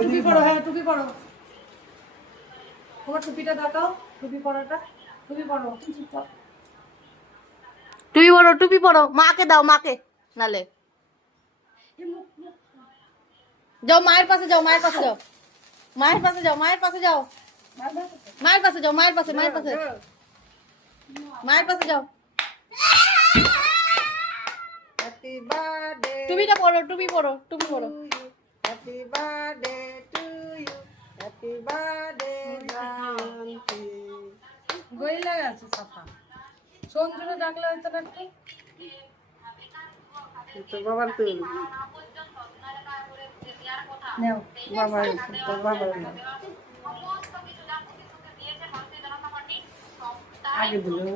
টুপি পরো, হ্যাঁ টুপি পরো। তোমার টুপিটা দেখাও, টুপি পরাটা, টুপি পরো। টুপি পরো, টুপি পরো, মাকে দাও, মাকে নালে যাও, মায়ের পাশে যাও, মায়ের পাশে যাও, মায়ের পাশে যাও, মায়ের পাশে যাও, মায়ের পাশে যাও, মায়ের পাশে, মায়ের পাশে, মায়ের পাশে যাও। হ্যাপি বার্থডে টুপিটা পরো, টুপি পরো, টুপি পরো। Happy birthday to you, happy birthday জানতি। গইলা গেছে সাফা। সঞ্জুরে ডাকলে হয়তো না একটু। তো বাবার তুই নাও, বাবা তো বাবা নাও। আগে দিলো নে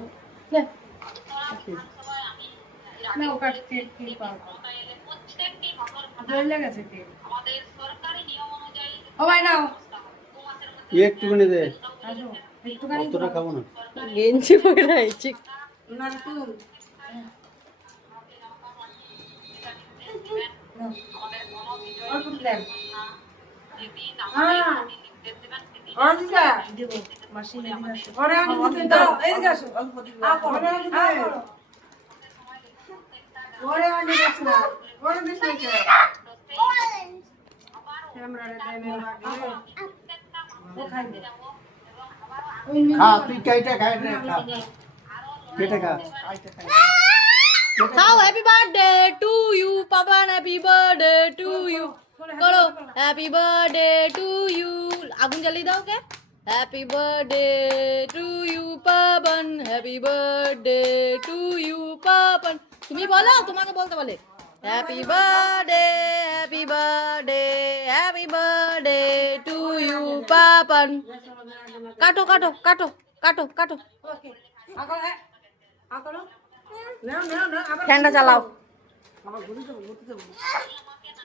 না ও কাট কেক কি পাও গইলা গেছে কেক। ও ভাই নাও একটুখানি দে, আসো একটুখানি অতটা খাবো না। গেঞ্জি পরে আইছি। না তুই অল্প দিলাম। হ্যাঁ অর্জিতা দেব মাসি এদিকে আসো। ওরে আগে দিতে দাও, এদিকে আসো। অল্প দিব। ওরে আগে দাও। ওরে আগে দাও না। ওরে দিস না কে? ক্যামেরা রে দেনে লাগে। ও খাইবে। খা, তুই কেটে খাই রে, খা। কেটে খা। খাও, happy birthday to you Papan, happy birthday to you করো, হ্যাপি বার্থডে টু ইউ। আগুন জ্বালিয়ে দাও কে। Happy birthday to you Papan, happy birthday to you Papan. তুমি বলো, তোমাকে বলতে বলে happy birthday, happy birthday, happy birthday to you Papan. কাটো কাটো কাটো কাটো কাটো। ওকে আগো হ্যাঁ আগো নাও নাও নাও আবার ফ্যানটা চালাও। আবার ঘুরে যাবো ঘুরতে যাবো।